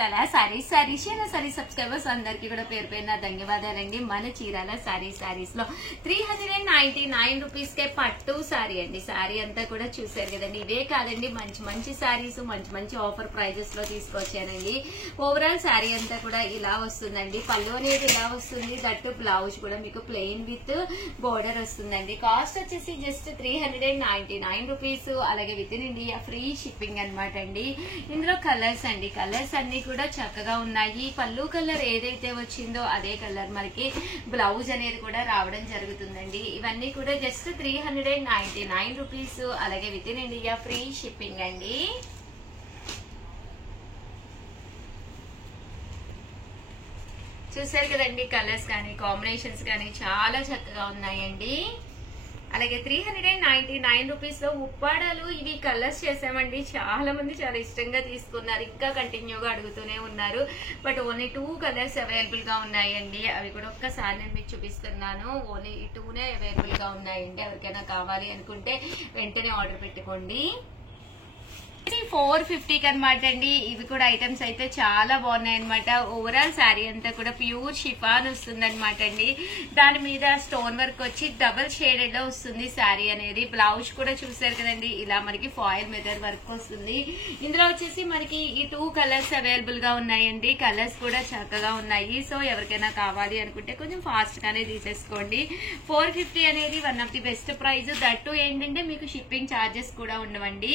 Sorry subscribers అందరికి కూడా పేరు పేరున ధన్యవాదాలండి. మన చీరాల సారీస్ లో 399 రూపీస్ కే పట్టు సారీ అండి. సారీ అంతా కూడా చూసారు కదండి. ఇవే కాదండి, మంచి మంచి సారీస్ మంచి ఆఫర్ ప్రైజెస్ లో తీసుకొచ్చానండి. ఓవరాల్ సారీ అంతా కూడా ఇలా వస్తుందండి. పళ్ళు అనేది ఇలా వస్తుంది. దట్టు బ్లౌజ్ కూడా మీకు ప్లెయిన్ విత్ బోర్డర్ వస్తుందండి. కాస్ట్ వచ్చేసి జస్ట్ 399 రూపీస్. అలాగే within India free shipping అనమాట అండి. ఇందులో కలర్స్ అండి, కలర్స్ అన్ని కూడా చక్కగా ఉన్నాయి. పళ్ళు కలర్ ఏదైతే వచ్చిందో అదే కలర్ మనకి బ్లౌజ్ అనేది కూడా రావడం జరుగుతుందండి. ఇవన్నీ కూడా జస్ట్ 399 రూపీస్. అలాగే within India free shipping అండి. చూసారు కదండి, కలర్స్ కానీ కాంబినేషన్స్ కానీ చాలా చక్కగా ఉన్నాయండి. అలాగే 399 రూపీస్ లో ఉప్పాడాలు ఇవి కలర్స్ చేసామండి. చాలా మంది చాలా ఇష్టంగా తీసుకున్నారు, ఇంకా కంటిన్యూగా అడుగుతూనే ఉన్నారు. బట్ ఓన్లీ 2 కలర్స్ అవైలబుల్ గా ఉన్నాయండి. అవి కూడా ఒక్కసారి నేను మీకు చూపిస్తున్నాను. ఓన్లీ 2నే అవైలబుల్ గా ఉన్నాయండి. ఎవరికైనా కావాలి అనుకుంటే వెంటనే ఆర్డర్ పెట్టుకోండి. 450కి అనమాట అండి. ఇవి కూడా ఐటమ్స్ అయితే చాలా బాగున్నాయి అనమాట. ఓవరాల్ శారీ అంతా కూడా ప్యూర్ షిఫాన్ వస్తుంది అనమాట అండి. దాని మీద స్టోన్ వర్క్ వచ్చి డబుల్ షేడెడ్ లో వస్తుంది శారీ అనేది. బ్లౌజ్ కూడా చూసారు కదండి, ఇలా మనకి ఫాయిల్ మెథడ్ వర్క్ వస్తుంది. ఇందులో వచ్చేసి మనకి ఈ 2 కలర్స్ అవైలబుల్ గా ఉన్నాయండి. కలర్స్ కూడా చక్కగా ఉన్నాయి. సో ఎవరికైనా కావాలి అనుకుంటే కొంచెం ఫాస్ట్ గానే తీసేసుకోండి. 450 అనేది one of the best price. That ఏంటంటే మీకు షిప్పింగ్ ఛార్జెస్ కూడా ఉండవండి.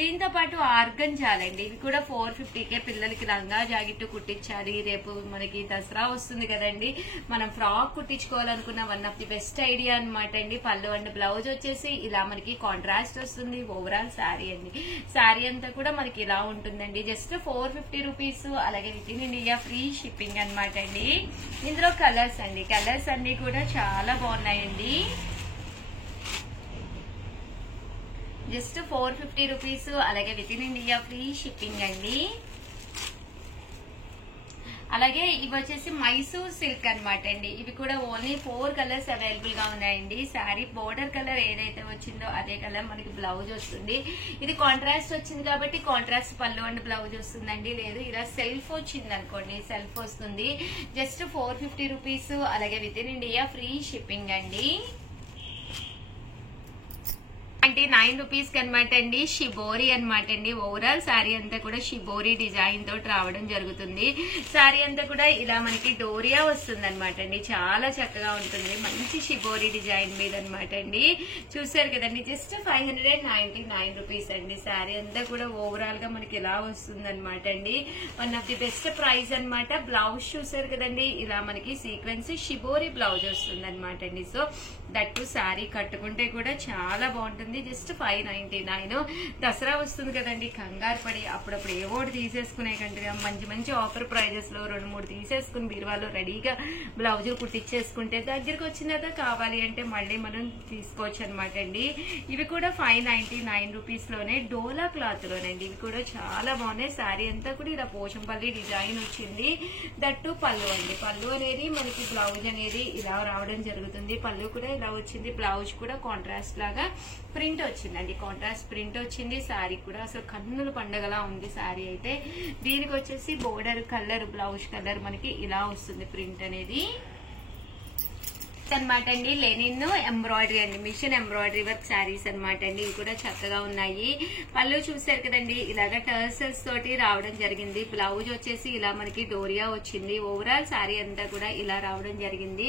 దీంతో పాటు ఆర్గంజాలండి, ఇవి కూడా 450కే పిల్లలకి లంగా జాకెట్ కుట్టించాలి. రేపు మనకి దసరా వస్తుంది కదండి, మనం ఫ్రాక్ కుట్టించుకోవాలనుకున్న one of the best idea అనమాట అండి. పళ్ళు అండ్ బ్లౌజ్ వచ్చేసి ఇలా మనకి కాంట్రాస్ట్ వస్తుంది. ఓవరాల్ శారీ అండి, శారీ అంతా కూడా మనకి ఇలా ఉంటుందండి. Just 450 rupees. అలాగే within India free shipping అనమాట అండి. ఇందులో కలర్స్ అండి, కలర్స్ అన్ని కూడా చాలా బాగున్నాయండి. Just 450 rupees. అలాగే within India free shipping అండి. అలాగే ఇవి వచ్చేసి మైసూర్ సిల్క్ అనమాట అండి. ఇవి కూడా ఓన్లీ 4 కలర్స్ అవైలబుల్ గా ఉన్నాయండి. శారీ బోర్డర్ కలర్ ఏదైతే వచ్చిందో అదే కలర్ మనకి బ్లౌజ్ వస్తుంది. ఇది కాంట్రాస్ట్ వచ్చింది కాబట్టి కాంట్రాస్ట్ పళ్ళు అండ్ బ్లౌజ్ వస్తుందండి. లేదు ఇలా సెల్ఫ్ వచ్చింది అనుకోండి, సెల్ఫ్ వస్తుంది. Just 450 rupees. అలాగే within India free shipping అండి. 99 రూపీస్ కి అనమాట అండి. షిబోరి అనమాట అండి. ఓవరాల్ శారీ అంతా కూడా షిబోరి డిజైన్ తోటి రావడం జరుగుతుంది. శారీ అంతా కూడా ఇలా మనకి డోరియా వస్తుంది అనమాట అండి. చాలా చక్కగా ఉంటుంది. మంచి షిబోరి డిజైన్ మీద అనమాట అండి. చూసారు కదండి, జస్ట్ 599 రూపీస్ అండి. శారీ అంతా కూడా ఓవరాల్ గా మనకి ఇలా వస్తుంది అనమాట అండి. One of the best price అనమాట. బ్లౌజ్ చూసారు కదండి, ఇలా మనకి సీక్వెన్స్ షిబోరి బ్లౌజ్ వస్తుంది అనమాట అండి. సో దట్టు శారీ కట్టుకుంటే కూడా చాలా బాగుంటుంది. జస్ట్ 599. దసరా వస్తుంది కదండి, కంగారు పడి అప్పుడప్పుడు ఏవోటి తీసేసుకునే కంటే మంచి మంచి ఆఫర్ ప్రైజెస్ లో 2-3 తీసేసుకుని బీరువాలో రెడీగా బ్లౌజులు కుట్టించేసుకుంటే దగ్గరికి వచ్చిన తర్వాత కావాలి అంటే మళ్ళీ మనం తీసుకోవచ్చు అనమాట అండి. ఇవి కూడా 599 రూపీస్ లోనే డోలా క్లాత్ లోనండి. ఇవి కూడా చాలా బాగున్నాయి. శారీ అంతా కూడా ఇలా పోచంపల్లి డిజైన్ వచ్చింది. దట్టు పళ్ళు అండి. పళ్ళు అనేది మనకి బ్లౌజ్ అనేది ఇలా రావడం జరుగుతుంది. పళ్ళు కూడా ఇలా వచ్చింది. బ్లౌజ్ కూడా కాంట్రాస్ట్ లాగా ప్రింట్ వచ్చిందండి. కాంట్రాస్ట్ ప్రింట్ వచ్చింది. శారీ కూడా అసలు కన్నుల పండగలా ఉంది శారీ అయితే. దీనికి వచ్చేసి బోర్డర్ కలర్, బ్లౌజ్ కలర్ మనకి ఇలా వస్తుంది ప్రింట్ అనేది అనమాట అండి. లెనిన్ ఎంబ్రాయిడరీ అండి, మిషన్ ఎంబ్రాయిడరీ వర్క్ శారీస్ అనమాట అండి. ఇవి కూడా చక్కగా ఉన్నాయి. పళ్ళు చూసారు కదండి, ఇలాగా టర్సల్స్ తోటి రావడం జరిగింది. బ్లౌజ్ వచ్చేసి ఇలా మనకి డోరియా వచ్చింది. ఓవరాల్ శారీ అంతా కూడా ఇలా రావడం జరిగింది.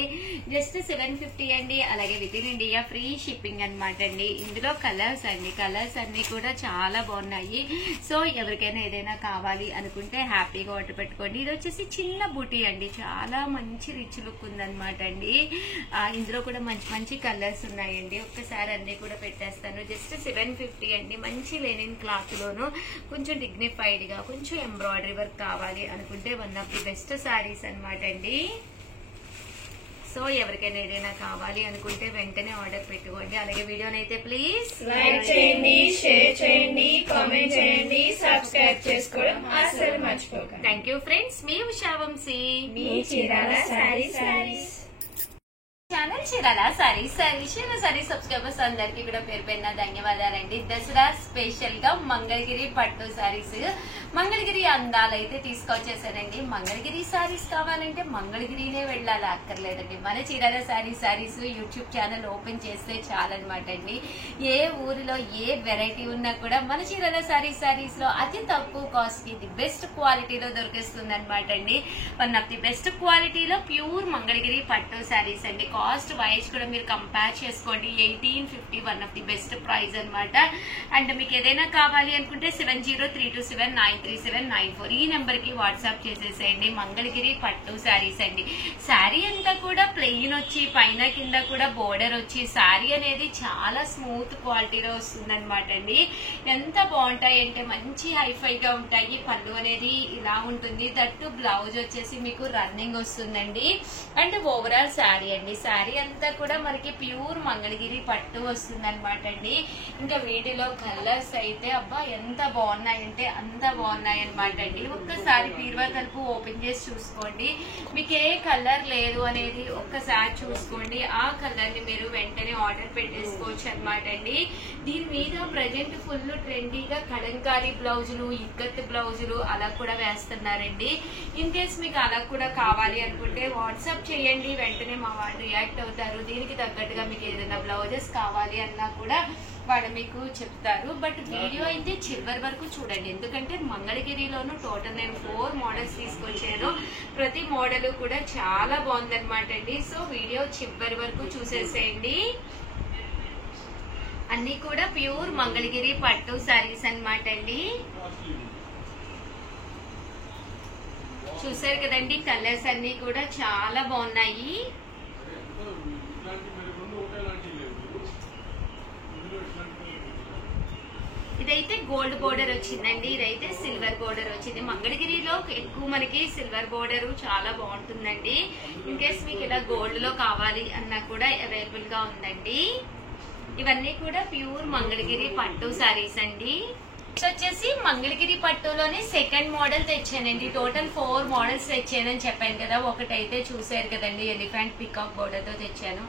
జస్ట్ 750 అండి. అలాగే within India free shipping అనమాట అండి. ఇందులో కలర్స్ అండి, కలర్స్ అన్ని కూడా చాలా బాగున్నాయి. సో ఎవరికైనా ఏదైనా కావాలి అనుకుంటే హ్యాపీగా ఆర్డర్ పెట్టుకోండి. ఇది వచ్చేసి చిన్న బూటీ అండి, చాలా మంచి రిచ్ లుక్ ఉందన్నమాట అండి. ఇందులో కూడా మంచి మంచి కలర్స్ ఉన్నాయండి. ఒక్కసారి అన్ని కూడా పెట్టేస్తాను. జస్ట్ 750 అండి. మంచి లెనిన్ క్లాత్ లోను కొంచెం డిగ్నిఫైడ్ గా కొంచెం ఎంబ్రాయిడరీ వర్క్ కావాలి అనుకుంటే one of the best saris అనమాట అండి. సో ఎవరికైనా ఏదైనా కావాలి అనుకుంటే వెంటనే ఆర్డర్ పెట్టుకోండి. అలాగే వీడియోనైతే ప్లీజ్ లైక్ చేయండి, షేర్ చేయండి, కామెంట్ చేయండి, సబ్స్క్రైబ్ చేసుకోవడం అస్సలు మర్చిపోకండి. Thank you friends. మీ ఉషా వంశీ, మీ Chirala sarees. Channel Chirala sarees. Sarees subscribers అందరికి కూడా పేరు పేరున ధన్యవాదాలండి. దసరా స్పెషల్ గా మంగళగిరి పట్టు సారీస్, మంగళగిరి అందాలైతే తీసుకొచ్చేసానండి. మంగళగిరి సారీస్ కావాలంటే మంగళగిరినే వెళ్ళాలి, అక్కర్లేదండి. మన Chirala saris YouTube channel open చేస్తే చాలన్నమాట అండి. ఏ ఊరిలో ఏ వెరైటీ ఉన్నా కూడా మన చీరాల సారీస్ లో అతి తక్కువ కాస్ట్ కి ది బెస్ట్ క్వాలిటీలో దొరికిస్తుంది అనమాట అండి. వన్ ఆఫ్ ది బెస్ట్ క్వాలిటీలో ప్యూర్ మంగళగిరి పట్టు సారీస్ అండి. కాస్ట్ వైజ్ కూడా మీరు కంపేర్ చేసుకోండి. 1850 one of the best price అనమాట. అండ్ మీకు ఏదైనా కావాలి అనుకుంటే 7032793794 ఈ నెంబర్ కి వాట్సాప్ చేసేసేయండి. మంగళగిరి పట్టు సారీస్ అండి. శారీ అంతా కూడా ప్లెయిన్ వచ్చి పైన కింద కూడా బోర్డర్ వచ్చి శారీ అనేది చాలా స్మూత్ క్వాలిటీలో వస్తుంది అనమాట అండి. ఎంత బాగుంటాయి అంటే మంచి హైఫైగా ఉంటాయి. పళ్ళు అనేది ఇలా ఉంటుంది. దట్టు బ్లౌజ్ వచ్చేసి మీకు రన్నింగ్ వస్తుందండి. అండ్ ఓవరాల్ శారీ అండి. శారీ అంతా కూడా మనకి ప్యూర్ మంగళగిరి పట్టు వస్తుంది అనమాట అండి. ఇంకా వీటిలో కలర్స్ అయితే అబ్బా ఎంత బాగున్నాయంటే అంత బాగున్నాయి అనమాట అండి. ఒక్కసారి బీరువా తలుపు ఓపెన్ చేసి చూసుకోండి. మీకు ఏ కలర్ లేదు అనేది ఒక్కసారి చూసుకోండి. ఆ కలర్ ని మీరు వెంటనే ఆర్డర్ పెట్టేసుకోవచ్చు అనమాట అండి. దీని మీద ప్రజెంట్ ఫుల్ ట్రెండీగా కలంకారీ బ్లౌజులు, ఇక్కత్ బ్లౌజులు అలా కూడా వేస్తున్నారండి. ఇన్ కేస్ మీకు అలా కూడా కావాలి అనుకుంటే వాట్సాప్ చేయండి, వెంటనే మా వాళ్ళు రియాక్ట్ అవుతారు. దీనికి తగ్గట్టుగా మీకు ఏదైనా బ్లౌజెస్ కావాలి అన్నా కూడా వాళ్ళు మీకు చెప్తారు. బట్ వీడియో అయితే చివరి వరకు చూడండి, ఎందుకంటే మంగళగిరిలోను టోటల్ నేను 4 మోడల్స్ తీసుకొచ్చాను. ప్రతి మోడల్ కూడా చాలా బాగుందన్నమాట అండి. సో వీడియో చివరి వరకు చూసేసేయండి. అన్ని కూడా ప్యూర్ మంగళగిరి పట్టు సారీస్ అన్నమాట అండి. చూసారు కదండి, కలర్స్ అన్ని కూడా చాలా బాగున్నాయి. ఇదైతే గోల్డ్ బోర్డర్ వచ్చిందండి, ఇదైతే సిల్వర్ బోర్డర్ వచ్చింది. మంగళగిరిలో ఎక్కువ మనకి సిల్వర్ బోర్డర్ చాలా బాగుంటుందండి. ఇన్ కేస్ మీకు ఇలా గోల్డ్ లో కావాలి అన్నా కూడా అవైలబుల్ గా ఉందండి. ఇవన్నీ కూడా ప్యూర్ మంగళగిరి పట్టు సారీస్ అండి. వచ్చేసి మంగళగిరి పట్టులోనే సెకండ్ మోడల్ తెచ్చానండి. టోటల్ 4 మోడల్స్ తెచ్చానని చెప్పాను కదా. ఒకటైతే చూసారు కదండి, ఎలిఫెంట్ పికాక్ బోర్డర్ తో తెచ్చాను.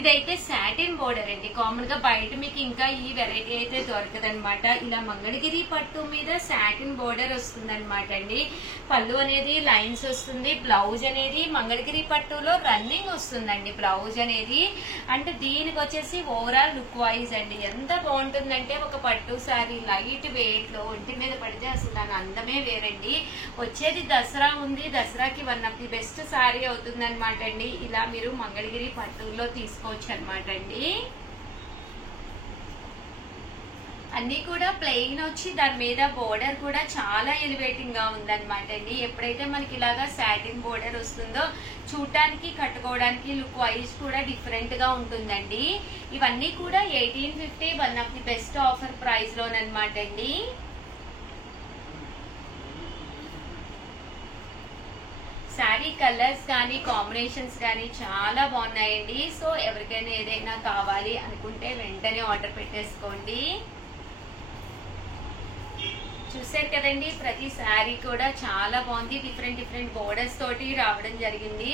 ఇదైతే సాటిన్ బోర్డర్ అండి. కామన్ గా బయట మీకు ఇంకా ఈ వెరైటీ అయితే దొరకదనమాట. ఇలా మంగళగిరి పట్టు మీద సాటిన్ బోర్డర్ వస్తుంది అనమాట అండి. పళ్ళు అనేది లైన్స్ వస్తుంది. బ్లౌజ్ అనేది మంగళగిరి పట్టులో రన్నింగ్ వస్తుందండి బ్లౌజ్ అనేది. అంటే దీనికి వచ్చేసి ఓవరాల్ లుక్ వైజ్ అండి ఎంత బాగుంటుందంటే, ఒక పట్టు సారీ లైట్ వెయిట్ లో ఒంటి మీద పడితే అసలు దాని అందమే వేరండి. వచ్చేది దసరా ఉంది, దసరాకి one of the best sorry అవుతుంది అనమాట అండి. ఇలా మీరు మంగళగిరి పట్టులో తీసుకోవచ్చు అనమాట అండి. అన్ని కూడా ప్లెయిన్ వచ్చి దాని మీద బోర్డర్ కూడా చాలా ఎలివేటింగ్ గా ఉందన్నమాట అండి. ఎప్పుడైతే మనకి ఇలాగా సాటిన్ బోర్డర్ వస్తుందో చూడటానికి కట్టుకోవడానికి లుక్ వైజ్ కూడా డిఫరెంట్ గా ఉంటుందండి. ఇవన్నీ కూడా 1850 one of the best offer price లోనమాట అండి. శారీ కలర్స్ కానీ కాంబినేషన్స్ కానీ చాలా బాగున్నాయండి. సో ఎవరికైనా ఏదైనా కావాలి అనుకుంటే వెంటనే ఆర్డర్ పెట్టేసుకోండి. చూసారు కదండి, ప్రతి శారీ కూడా చాలా బాగుంది. డిఫరెంట్ బోర్డర్స్ తోటి రావడం జరిగింది.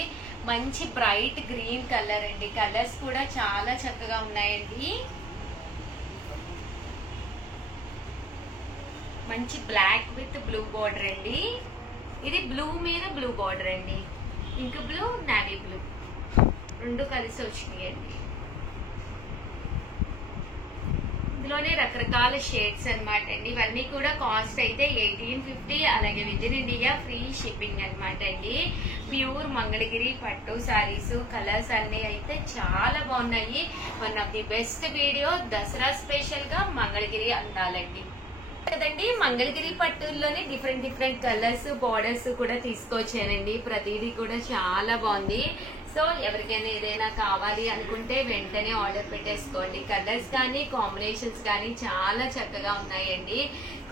మంచి బ్రైట్ గ్రీన్ కలర్ అండి. కలర్స్ కూడా చాలా చక్కగా ఉన్నాయండి. మంచి బ్లాక్ విత్ బ్లూ బోర్డర్ అండి. ఇది బ్లూ మీద బ్లూ బోర్డర్ అండి. ఇంక్ బ్లూ, నావీ బ్లూ రెండు కలిసి వచ్చినాయండి. ఇందులోనే రకరకాల షేడ్స్ అనమాట అండి. ఇవన్నీ కూడా కాస్ట్ అయితే 1850, అలాగే within India free shipping అనమాట అండి. ప్యూర్ మంగళగిరి పట్టు సారీస్. కలర్స్ అన్ని అయితే చాలా బాగున్నాయి. One of the best video Dasara special గా మంగళగిరి అందాలండి కదండి. మంగళగిరి పట్టుల్లోనే డిఫరెంట్ కలర్స్, బోర్డర్స్ కూడా తీసుకొచ్చానండి. ప్రతిదీ కూడా చాలా బాగుంది. సో ఎవరికైనా ఏదైనా కావాలి అనుకుంటే వెంటనే ఆర్డర్ పెట్టేసుకోండి. కలర్స్ కానీ కాంబినేషన్స్ కానీ చాలా చక్కగా ఉన్నాయండి.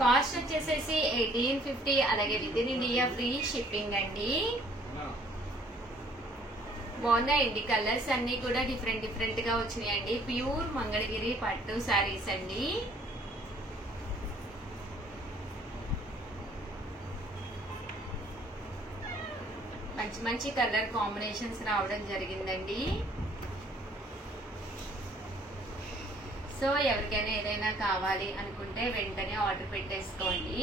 కాస్ట్ వచ్చేసేసి 1850, అలాగే within India free shipping అండి. బాగున్నాయండి. కలర్స్ అన్ని కూడా డిఫరెంట్ గా వచ్చినాయండి. ప్యూర్ మంగళగిరి పట్టు సారీస్ అండి. మంచి కలర్ కాంబినేషన్స్ రావడం జరిగిందండి. సో ఎవరికైనా ఏదైనా కావాలి అనుకుంటే వెంటనే ఆర్డర్ పెట్టేసుకోండి.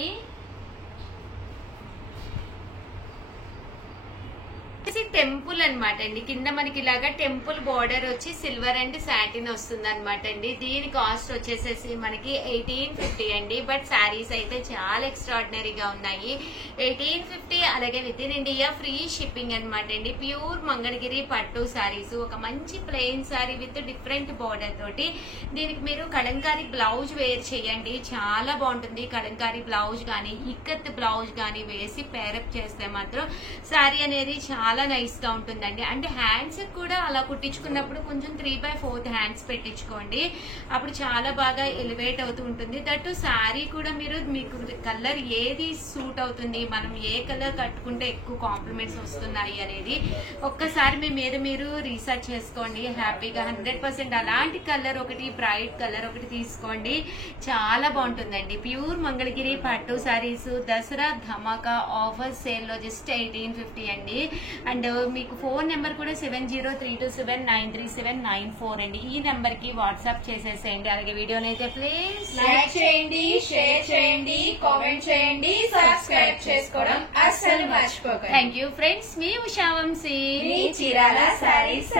టెంపుల్ అనమాట అండి. కింద మనకి ఇలాగా టెంపుల్ బోర్డర్ వచ్చి సిల్వర్ అండ్ సాటిన్ వస్తుంది అనమాట అండి. దీని కాస్ట్ వచ్చేసేసి మనకి 1850 అండి. బట్ శారీస్ అయితే చాలా ఎక్స్ట్రాడినరీగా ఉన్నాయి. 1850. అలాగే within India free shipping అనమాట అండి. ప్యూర్ మంగళగిరి పట్టు శారీస్, ఒక మంచి plain sari with different border తోటి. దీనికి మీరు కలంకారీ బ్లౌజ్ వేర్ చేయండి, చాలా బాగుంటుంది. కలంకారీ బ్లౌజ్ కానీ ఇక్కత్ బ్లౌజ్ కానీ వేసి పేరప్ చేస్తే మాత్రం శారీ అనేది చాలా నైస్ గా ఉంటుందండి. అంటే హ్యాండ్స్ కూడా అలా కుట్టించుకున్నప్పుడు కొంచెం 3/4 హ్యాండ్స్ పెట్టించుకోండి, అప్పుడు చాలా బాగా ఎలివేట్ అవుతూ ఉంటుంది. దట్టు శారీ కూడా మీరు మీకు కలర్ ఏది సూట్ అవుతుంది, మనం ఏ కలర్ కట్టుకుంటే ఎక్కువ కాంప్లిమెంట్స్ వస్తున్నాయి అనేది ఒక్కసారి మీ మీద మీరు రీసెర్చ్ చేసుకోండి. హ్యాపీగా 100% అలాంటి కలర్ ఒకటి, బ్రైట్ కలర్ ఒకటి తీసుకోండి, చాలా బాగుంటుందండి. ప్యూర్ మంగళగిరి పట్టు శారీస్ దసరా ధమాకా ఆఫర్ సేల్ లో జస్ట్ 1850 అండి. అండ్ మీకు ఫోన్ నెంబర్ కూడా 7032793794 అండి. ఈ నెంబర్ కి వాట్సాప్ చేసేసేయండి. అలాగే వీడియోని అయితే ప్లీజ్ లైక్ చేయండి, షేర్ చేయండి, కామెంట్ చేయండి, సబ్స్క్రైబ్ చేసుకోవడం అస్సలు మర్చిపోకండి. Thank you friends. మీ ఉషా వంశీ, మీ చీరాల శారీస్.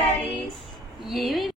ఏమి